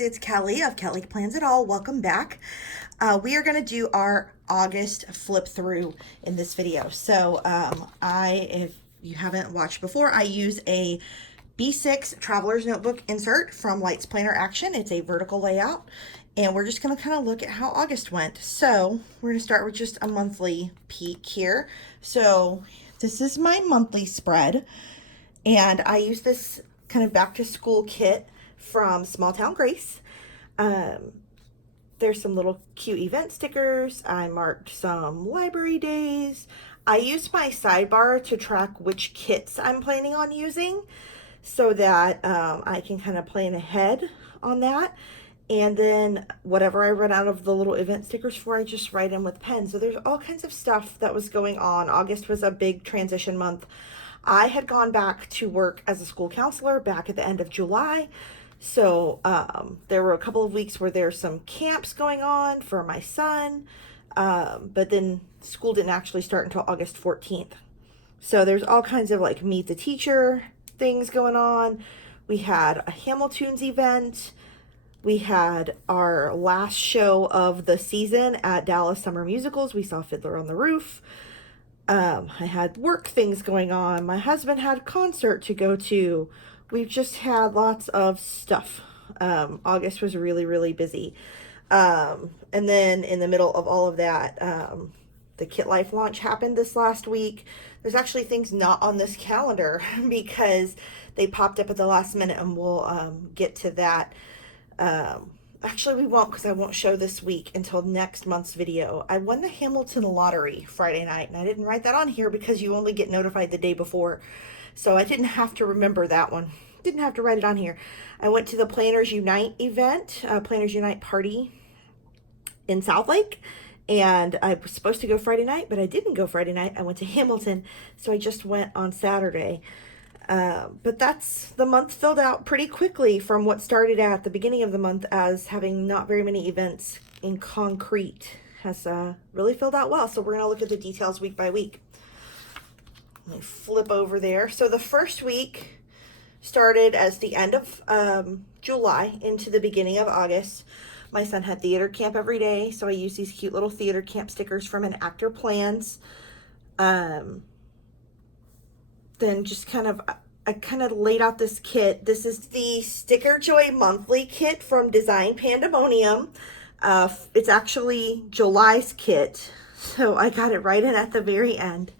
guys, it's Kelly of Kelly Plans It All. Welcome back. We are going to do our August flip through in this video. If you haven't watched before, I use a B6 Traveler's Notebook insert from Lights Planner Action. It's a vertical layout, and we're just going to kind of look at how August went. So we're going to start with just a monthly peek here. So this is my monthly spread, and I use this kind of back to school kit from Small Town Grace. There's some little cute event stickers. I marked some library days. I use my sidebar to track which kits I'm planning on using so that I can kind of plan ahead on that. And then whatever I run out of the little event stickers for, I just write in with pen. So there's all kinds of stuff that was going on. August was a big transition month. I had gone back to work as a school counselor back at the end of July. So there were a couple of weeks where there's some camps going on for my son. But then school didn't actually start until August 14th. So there's all kinds of like meet the teacher things going on. We had a Hamiltunes event. We had our last show of the season at Dallas Summer Musicals. We saw Fiddler on the Roof. I had work things going on. My husband had a concert to go to. We've just had lots of stuff. August was really, really busy. And then in the middle of all of that, the Kit Life launch happened this last week. There's actually things not on this calendar because they popped up at the last minute, and we'll get to that. Actually, we won't, because I won't show this week until next month's video. I won the Hamilton lottery Friday night, and I didn't write that on here because you only get notified the day before. So I didn't have to remember that one. Didn't have to write it on here. I went to the Planners Unite event, Planners Unite party in Southlake. And I was supposed to go Friday night, but I didn't go Friday night. I went to Hamilton, so I just went on Saturday. But the month filled out pretty quickly from what started at the beginning of the month as having not very many events in concrete has really filled out well. So we're going to look at the details week by week. Let me flip over there. So the first week started as the end of July into the beginning of August. My son had theater camp every day, so I used these cute little theater camp stickers from an Actor Plans. Then just I kind of laid out this kit. This is the Sticker Joy monthly kit from Design Pandemonium. It's actually July's kit, so I got it right in at the very end.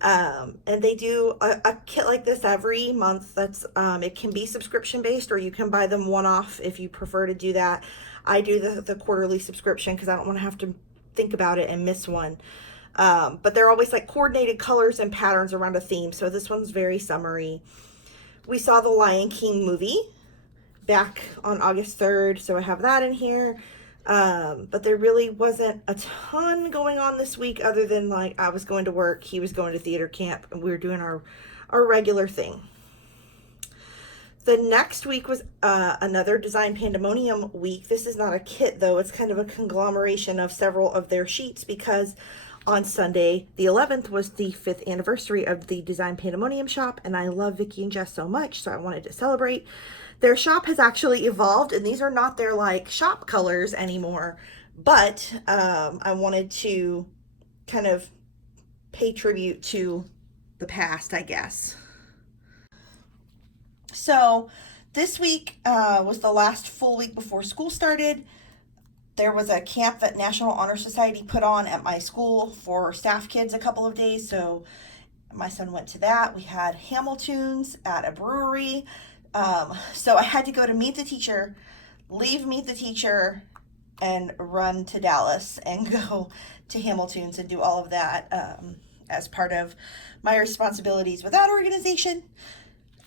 And they do a kit like this every month. It can be subscription based, or you can buy them one-off if you prefer to do that. I do the quarterly subscription because I don't want to have to think about it and miss one. But they're always like coordinated colors and patterns around a theme. So this one's very summery. We saw the Lion King movie back on August 3rd, so I have that in here. But there really wasn't a ton going on this week other than like I was going to work, he was going to theater camp, and we were doing our regular thing. The next week was another Design Pandemonium week. This is not a kit though, it's kind of a conglomeration of several of their sheets because on Sunday, the 11th, was the 5th anniversary of the Design Pandemonium shop, and I love Vicki and Jess so much, so I wanted to celebrate. Their shop has actually evolved, and these are not their like shop colors anymore, but I wanted to kind of pay tribute to the past, I guess. So this week was the last full week before school started. There was a camp that National Honor Society put on at my school for staff kids a couple of days, so my son went to that. We had Hamiltunes at a brewery. So I had to go to Meet the Teacher, leave Meet the Teacher, and run to Dallas and go to Hamiltunes and do all of that as part of my responsibilities with that organization.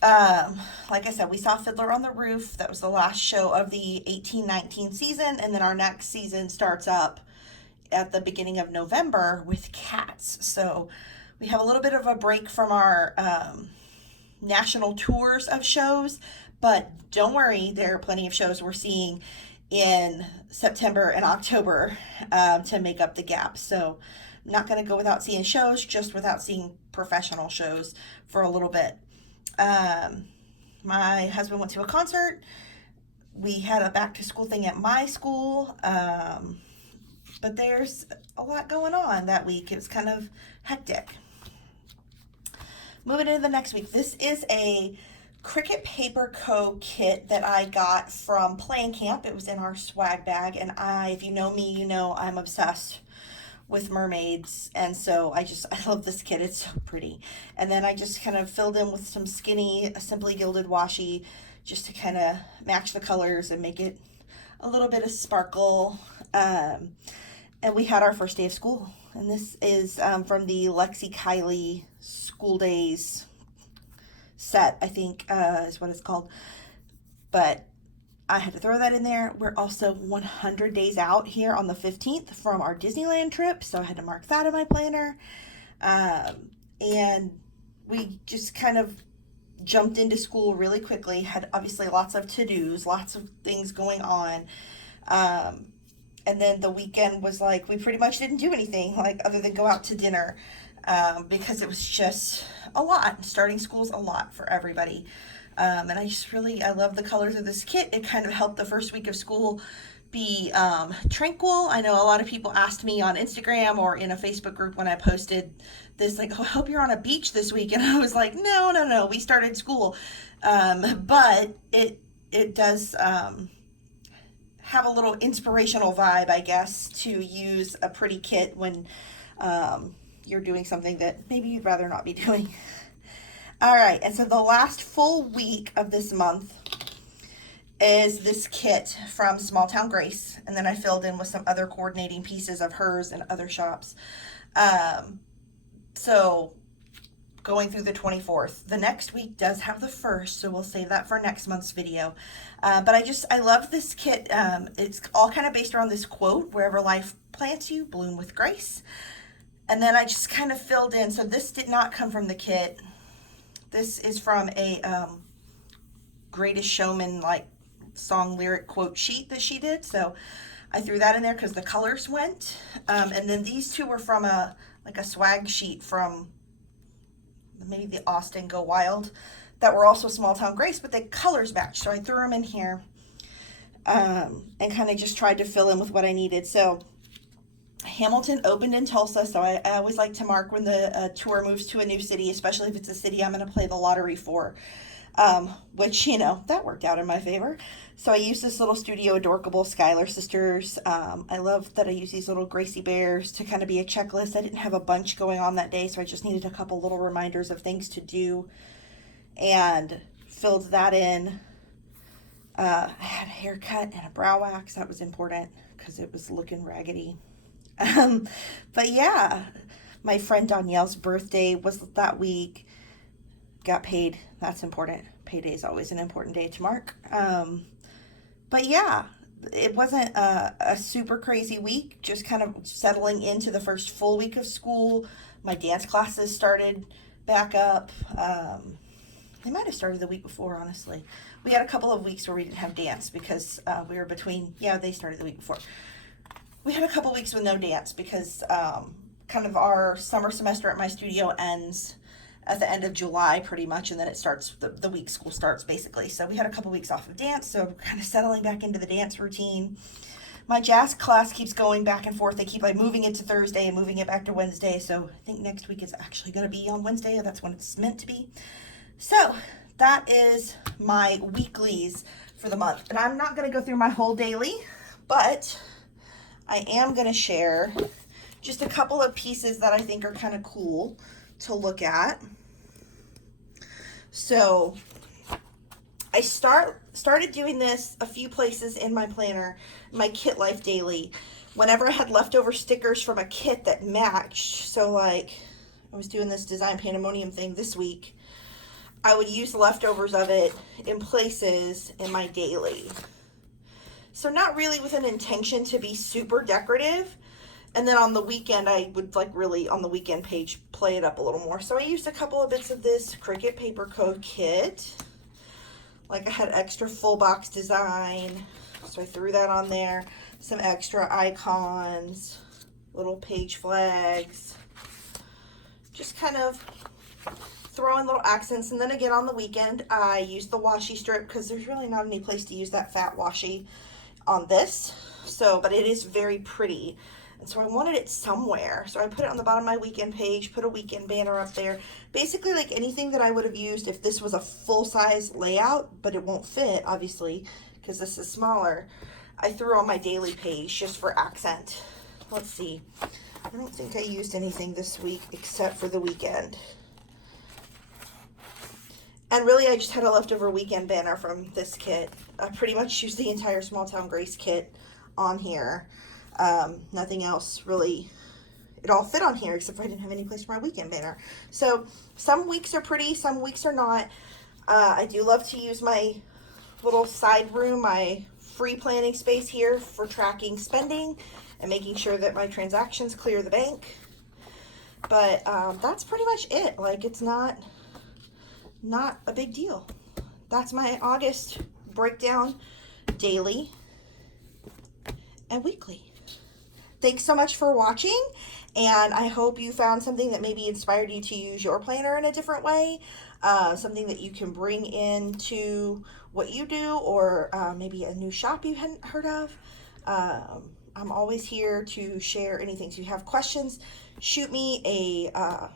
Like I said, we saw Fiddler on the Roof. That was the last show of the 18-19 season, and then our next season starts up at the beginning of November with Cats. So we have a little bit of a break from our national tours of shows, but don't worry, there are plenty of shows we're seeing in September and October to make up the gap. So I'm not going to go without seeing shows, just without seeing professional shows for a little bit. My husband went to a concert. We had a back to school thing at my school, but there's a lot going on that week. It was kind of hectic. Moving into the next week, this is a Cricut Paper Co. kit that I got from Playing Camp. It was in our swag bag, and if you know me, you know I'm obsessed with mermaids, and so I love this kit. It's so pretty. And then I just kind of filled in with some skinny Simply Gilded washi just to kind of match the colors and make it a little bit of sparkle. And we had our first day of school, and this is from the Lexi Kylie School Days set, I think is what it's called. But I had to throw that in there. We're also 100 days out here on the 15th from our Disneyland trip, so I had to mark that in my planner. And we just kind of jumped into school really quickly, had obviously lots of to-dos, lots of things going on. And then the weekend was like, we pretty much didn't do anything, like other than go out to dinner, because it was just a lot. Starting school's a lot for everybody. And I love the colors of this kit. It kind of helped the first week of school be tranquil. I know a lot of people asked me on Instagram or in a Facebook group when I posted this, like, oh, I hope you're on a beach this week. And I was like, no, we started school. But it does have a little inspirational vibe, I guess, to use a pretty kit when you're doing something that maybe you'd rather not be doing. All right, and so the last full week of this month is this kit from Small Town Grace, and then I filled in with some other coordinating pieces of hers and other shops. So going through the 24th. The next week does have the 1st, so we'll save that for next month's video. But I love this kit. It's all kind of based around this quote, wherever life plants you, bloom with grace. And then I just kind of filled in, so this did not come from the kit. This is from a Greatest Showman like song lyric quote sheet that she did. So I threw that in there because the colors went. And then these two were from a swag sheet from maybe the Austin Go Wild that were also Small Town Grace, but the colors matched. So I threw them in here and kind of just tried to fill in with what I needed. So Hamilton opened in Tulsa, so I always like to mark when the tour moves to a new city, especially if it's a city I'm going to play the lottery for, which, that worked out in my favor. So I used this little Studio Adorkable Schuyler Sisters. I love that I use these little Gracie Bears to kind of be a checklist. I didn't have a bunch going on that day, so I just needed a couple little reminders of things to do, and filled that in. I had a haircut and a brow wax. That was important because it was looking raggedy. But yeah, my friend Danielle's birthday was that week. Got paid. That's important. Payday is always an important day to mark. But yeah, it wasn't a super crazy week, just kind of settling into the first full week of school. My dance classes started back up. They might have started the week before, honestly. We had a couple of weeks where we didn't have dance because we were between, they started the week before. We had a couple weeks with no dance because kind of our summer semester at my studio ends at the end of July pretty much, and then it starts, the week school starts basically. So we had a couple weeks off of dance, so kind of settling back into the dance routine. My jazz class keeps going back and forth. They keep moving it to Thursday and moving it back to Wednesday, so I think next week is actually going to be on Wednesday. That's when it's meant to be. So that is my weeklies for the month. And I'm not going to go through my whole daily, but I am going to share just a couple of pieces that I think are kind of cool to look at. So I started doing this a few places in my planner, my Kit Life Daily, whenever I had leftover stickers from a kit that matched. So I was doing this Design Pandemonium thing this week. I would use leftovers of it in places in my daily. So not really with an intention to be super decorative. And then on the weekend, I would really on the weekend page play it up a little more. So I used a couple of bits of this Cricut Paper Co. kit. I had extra full box design. So I threw that on there. Some extra icons, little page flags. Just kind of throw in little accents. And then again on the weekend, I use the washi strip because there's really not any place to use that fat washi on this. So, but it is very pretty. And so I wanted it somewhere. So I put it on the bottom of my weekend page, put a weekend banner up there. Basically like anything that I would have used if this was a full-size layout, but it won't fit, obviously, because this is smaller. I threw on my daily page just for accent. Let's see. I don't think I used anything this week except for the weekend. And really, I just had a leftover weekend banner from this kit. I pretty much used the entire Small Town Grace kit on here. Nothing else really. It all fit on here except for I didn't have any place for my weekend banner. So some weeks are pretty, some weeks are not. I do love to use my little side room, my free planning space here for tracking spending and making sure that my transactions clear the bank. But that's pretty much it. Like, it's not a big deal. That's my August breakdown, daily and weekly. Thanks so much for watching, and I hope you found something that maybe inspired you to use your planner in a different way, something that you can bring into what you do, or maybe a new shop you hadn't heard of. I'm always here to share anything. So if you have questions, shoot me a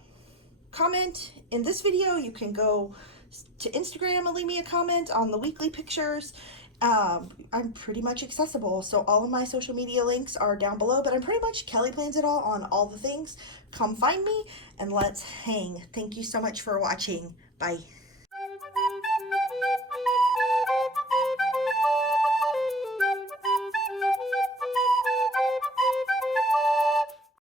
comment in this video. You can go to Instagram and leave me a comment on the weekly pictures. I'm pretty much accessible, so all of my social media links are down below, but I'm pretty much Kelly Plans It All on all the things. Come find me and let's hang. Thank you so much for watching. Bye.